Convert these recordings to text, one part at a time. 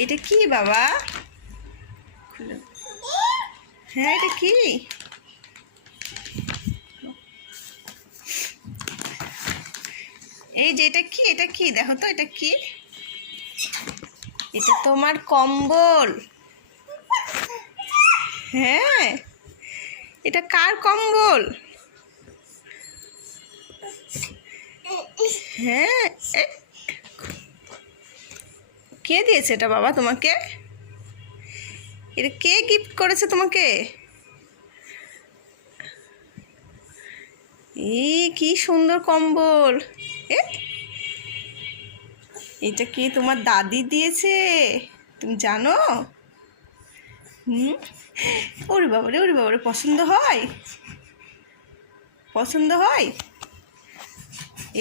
এটা কি বাবা? হ্যাঁ, এটা কি? এই যে এটা কি? এটা কি দেখো তো, এটা কি? এটা তোমার কম্বল। হ্যাঁ, এটা কার কম্বল? হ্যাঁ, কে দিয়েছে এটা বাবা তোমাকে? এটা কে গিফট করেছে তোমাকে? এই কি সুন্দর কম্বল! এটা কি তোমার দাদি দিয়েছে? তুমি জানো? হুম। ওরে বাবারে, ওরে বাবারে, পছন্দ হয়? পছন্দ হয়?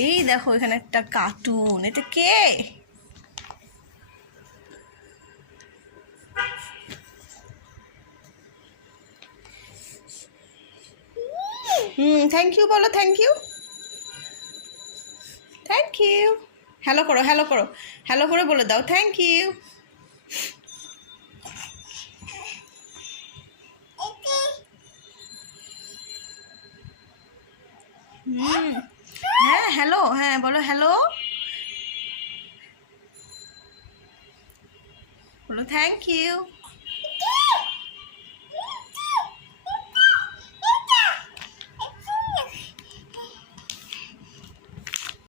এই দেখো এখানে একটা কার্টুন। এটা কে? থ্যাংক ইউ বলো, thank you. Thank you. Hello করো, হ্যালো করো, হ্যালো করে বলে দাও থ্যাংক ইউ। হ্যাঁ, হ্যালো, হ্যাঁ বলো হ্যালো, বলো থ্যাংক ইউ।